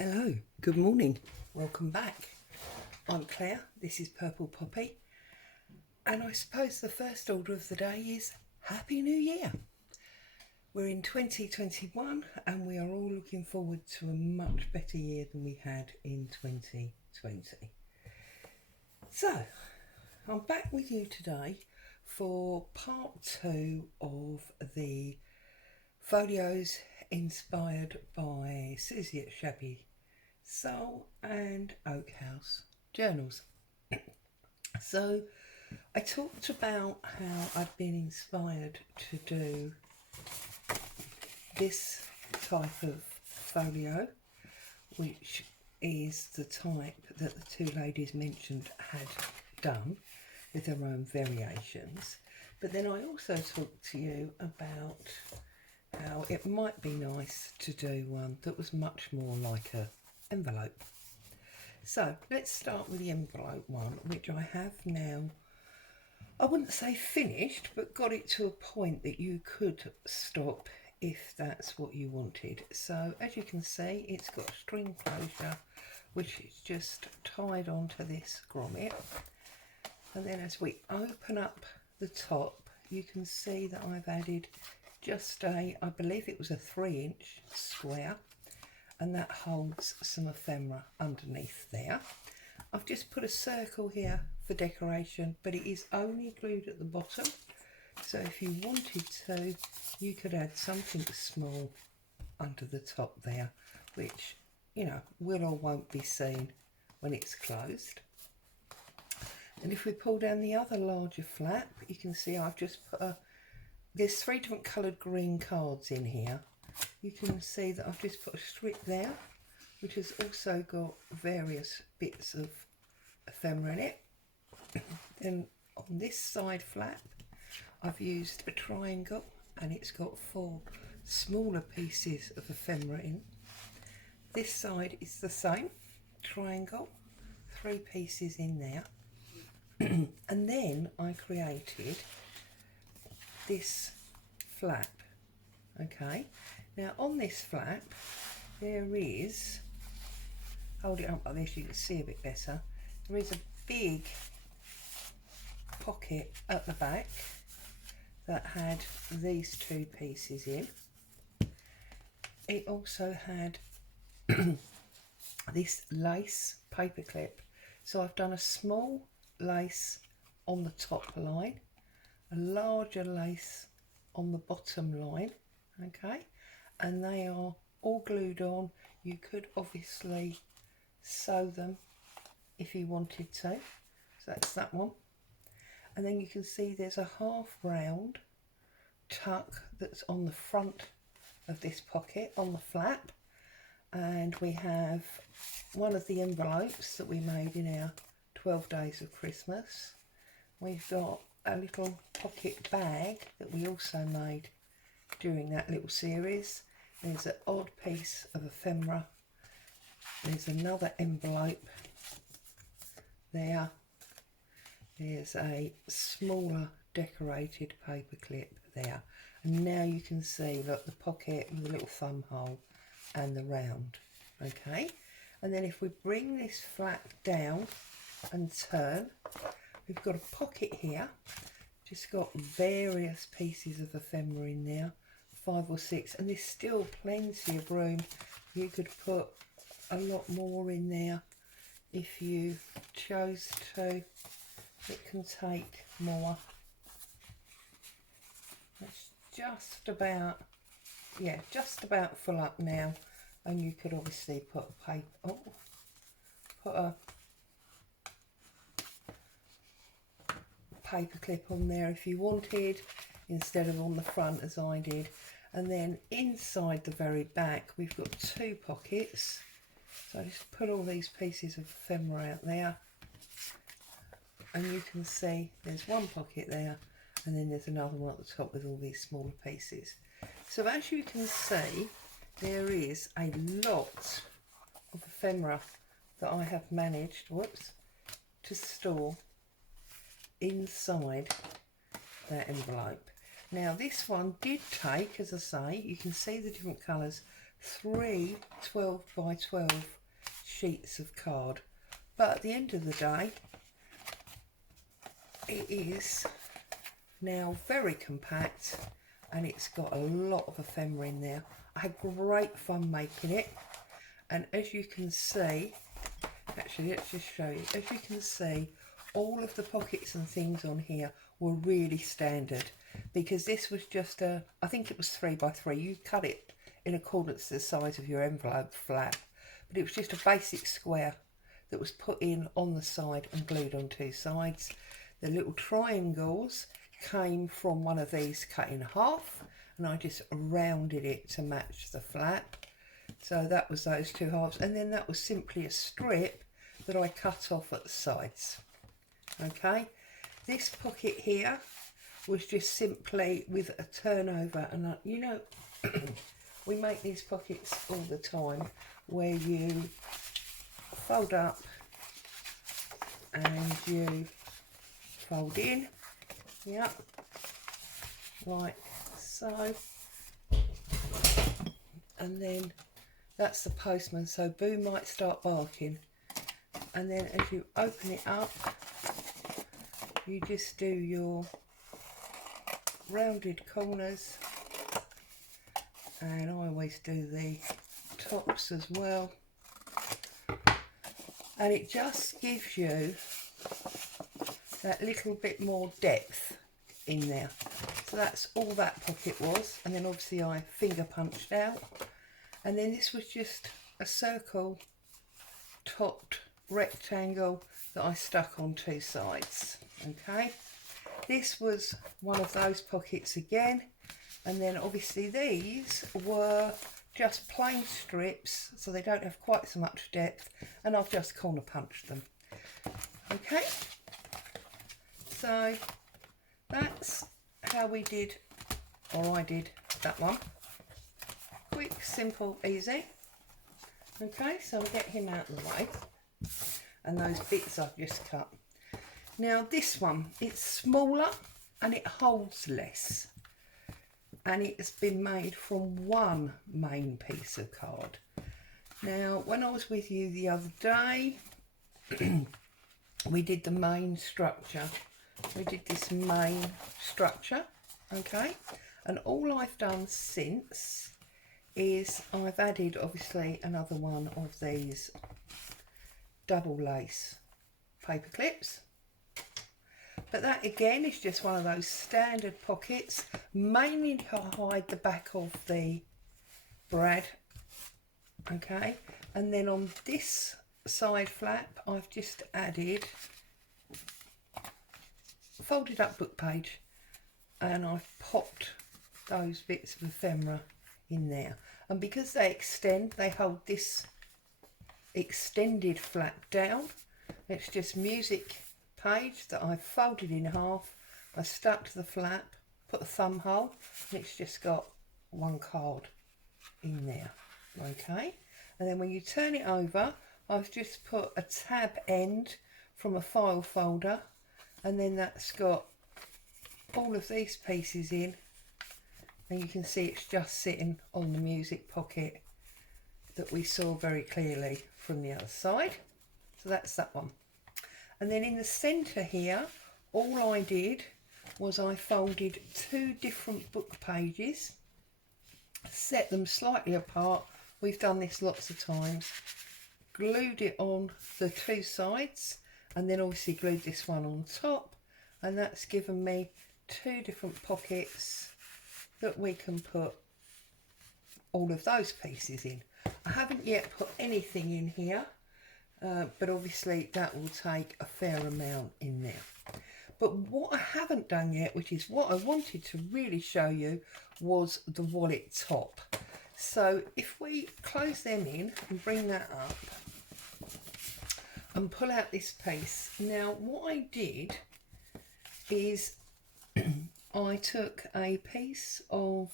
Hello, good morning, welcome back. I'm Claire, this is Purple Poppy, and I suppose the first order of the day is Happy New Year. We're in 2021 and we are all looking forward to a much better year than we had in 2020. So, I'm back with you today for part 2 of the Folios inspired by Susie at Shabby Soul and Oak House journals. So I talked about how I've been inspired to do this type of folio, which is the type that the two ladies mentioned had done with their own variations. But then I also talked to you about how it might be nice to do one that was much more like a envelope. So let's start with the envelope one, which I have now, I wouldn't say finished, but got it to a point that you could stop if that's what you wanted. So as you can see, it's got string closure, which is just tied onto this grommet. And then as we open up the top, you can see that I've added just I believe it was a 3-inch square, and that holds some ephemera underneath there. I've just put a circle here for decoration, but it is only glued at the bottom, so if you wanted to, you could add something small under the top there, which, you know, will or won't be seen when it's closed. And if we pull down the other larger flap, you can see I've just put there's 3 different coloured green cards in here. You can see that I've just put a strip there, which has also got various bits of ephemera in it. Then on this side flap, I've used a triangle, and it's got 4 smaller pieces of ephemera in. This side is the same, triangle, 3 pieces in there. And then I created this flap. Okay, now on this flap there is, hold it up like this, you can see a bit better, there is a big pocket at the back that had these 2 pieces in. It also had this lace paper clip, so I've done a small lace on the top line, a larger lace on the bottom line, okay, and they are all glued on. You could obviously sew them if you wanted to, so that's that one. And then you can see there's a half round tuck that's on the front of this pocket on the flap, and we have one of the envelopes that we made in our 12 Days of Christmas. We've got a little pocket bag that we also made during that little series. There's an odd piece of ephemera. There's another envelope there. There's a smaller decorated paper clip there. And now you can see, look, the pocket with a little thumb hole and the round. Okay, and then if we bring this flap down and turn, we've got a pocket here, just got various pieces of ephemera in there, 5 or 6, and there's still plenty of room. You could put a lot more in there if you chose to. It can take more. It's just about, yeah, just about full up now, and you could obviously put a paper, put a paper clip on there if you wanted, instead of on the front as I did. And then inside the very back we've got 2 pockets, so I just put all these pieces of ephemera out there, and you can see there's one pocket there, and then there's another one at the top with all these smaller pieces. So as you can see, there is a lot of ephemera that I have managed, to store inside that envelope. Now this one did take, as I say, you can see the different colours, 3 12 by 12 sheets of card, but at the end of the day it is now very compact and it's got a lot of ephemera in there. I had great fun making it, and as you can see, actually let's just show you, as you can see, all of the pockets and things on here were really standard, because this was just a, I think it was 3 by 3. You cut it in accordance to the size of your envelope flap, but it was just a basic square that was put in on the side and glued on 2 sides. The little triangles came from one of these cut in half, and I just rounded it to match the flap. So that was those 2 halves, and then that was simply a strip that I cut off at the sides. Okay, this pocket here was just simply with a turnover, and you know, we make these pockets all the time where you fold up and you fold in, yep, like so, and then that's the postman, so Boo might start barking, and then as you open it up you just do your rounded corners, and I always do the tops as well, and it just gives you that little bit more depth in there. So that's all that pocket was, and then obviously I finger punched out, and then this was just a circle topped rectangle that I stuck on 2 sides. Okay, this was one of those pockets again, and then obviously these were just plain strips, so they don't have quite so much depth, and I've just corner punched them. Okay, so that's how we did, or I did that one. Quick, simple, easy. Okay, so we'll get him out of the way, and those bits I've just cut. Now this one, it's smaller and it holds less, and it's been made from one main piece of card. Now when I was with you the other day, we did the main structure. We did this main structure, okay, and all I've done since is I've added obviously another one of these double lace paper clips, but that again is just one of those standard pockets, mainly to hide the back of the brad. Okay, and then on this side flap I've just added folded up book page, and I've popped those bits of ephemera in there, and because they extend, they hold this extended flap down. It's just music page that I've folded in half, I stuck to the flap, put a thumb hole, and it's just got one card in there. Okay, and then when you turn it over, I've just put a tab end from a file folder, and then that's got all of these pieces in, and you can see it's just sitting on the music pocket that we saw very clearly from the other side. So that's that one. And then in the centre here, all I did was I folded 2 different book pages, set them slightly apart. We've done this lots of times. Glued it on the 2 sides, and then obviously glued this one on top, and that's given me 2 different pockets that we can put all of those pieces in. I haven't yet put anything in here, but obviously that will take a fair amount in there. But what I haven't done yet, which is what I wanted to really show you, was the wallet top. So if we close them in and bring that up and pull out this piece. Now what I did is I took a piece of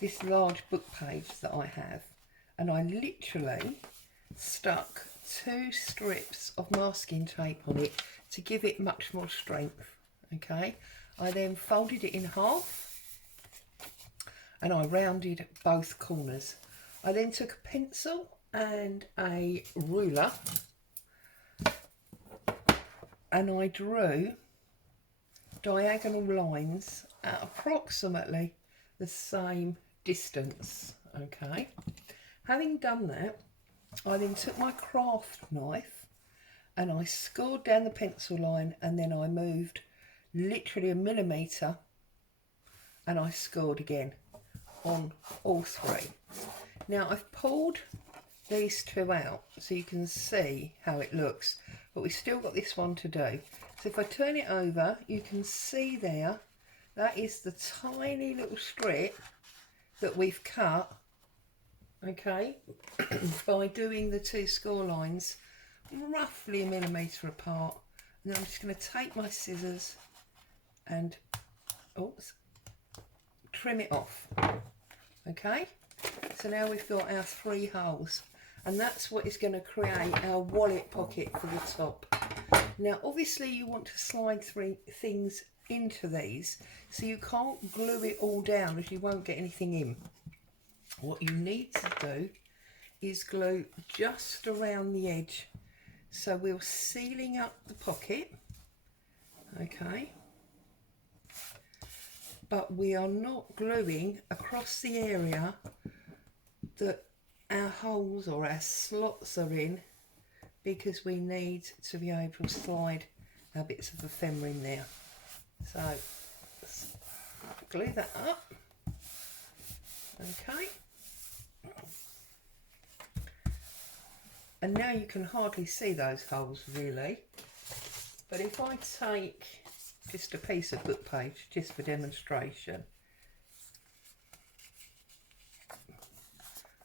this large book page that I have, and I literally stuck 2 strips of masking tape on it to give it much more strength. Okay, I then folded it in half and I rounded both corners. I then took a pencil and a ruler and I drew diagonal lines at approximately the same distance. Okay, having done that, I then took my craft knife and I scored down the pencil line, and then I moved literally a millimetre and I scored again on all three. Now I've pulled these two out so you can see how it looks, but we've still got this one to do. So if I turn it over, you can see there, that is the tiny little strip that we've cut, okay, by doing the two score lines roughly a millimetre apart. And then I'm just going to take my scissors and trim it off. Okay, so now we've got our 3 holes, and that's what is going to create our wallet pocket for the top. Now obviously you want to slide 3 things into these, so you can't glue it all down as you won't get anything in. What you need to do is glue just around the edge, so we're sealing up the pocket, okay, but we are not gluing across the area that our holes or our slots are in, because we need to be able to slide our bits of ephemera in there. So let's glue that up, okay. And now you can hardly see those holes really, but if I take just a piece of book page just for demonstration,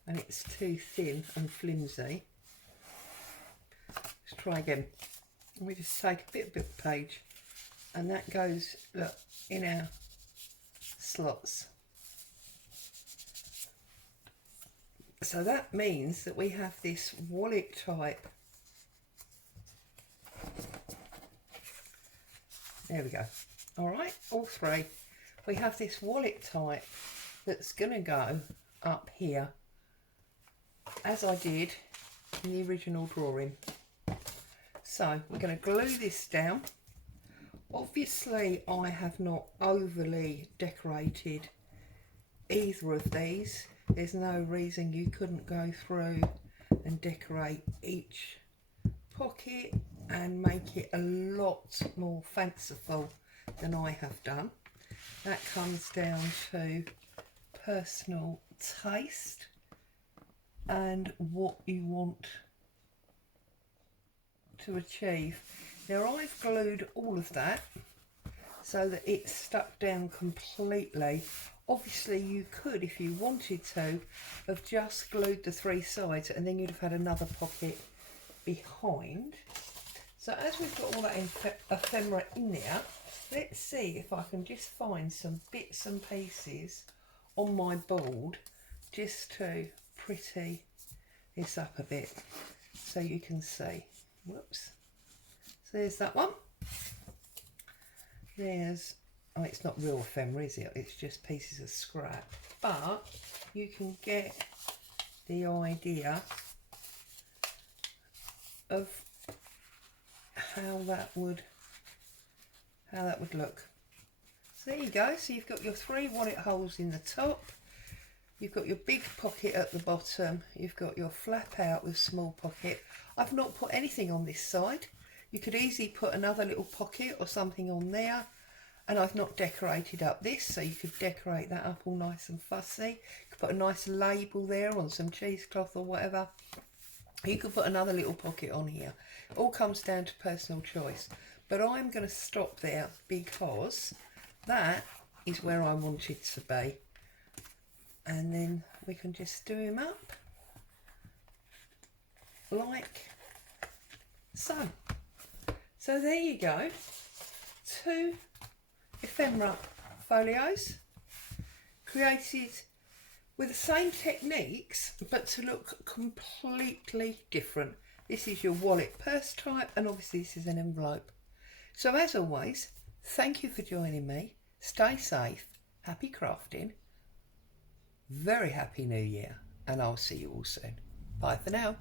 and it's too thin and flimsy, let's try again. We just take a bit of book page, and that goes, look, in our slots. So that means that we have this wallet type. There we go. All right, all 3. We have this wallet type that's going to go up here, as I did in the original drawing. So we're going to glue this down. Obviously I have not overly decorated either of these. There's no reason you couldn't go through and decorate each pocket and make it a lot more fanciful than I have done. That comes down to personal taste and what you want to achieve. Now I've glued all of that so that it's stuck down completely. Obviously you could, if you wanted to, have just glued the 3 sides and then you'd have had another pocket behind. So as we've got all that ephemera in there, let's see if I can just find some bits and pieces on my board just to pretty this up a bit so you can see. Whoops. So there's that one. There's, oh, it's not real ephemera, is it? It's just pieces of scrap. But you can get the idea of how that would look. So there you go. So you've got your 3 wallet holes in the top. You've got your big pocket at the bottom. You've got your flap out with small pocket. I've not put anything on this side. You could easily put another little pocket or something on there. And I've not decorated up this, so you could decorate that up all nice and fussy. You could put a nice label there on some cheesecloth or whatever. You could put another little pocket on here. It all comes down to personal choice. But I'm going to stop there because that is where I want it to be. And then we can just do him up like so. So there you go. 2 ephemera folios created with the same techniques but to look completely different. This is your wallet purse type, and obviously this is an envelope. So as always, thank you for joining me. Stay safe, happy crafting, very happy new year. and I'll see you all soon. Bye for now.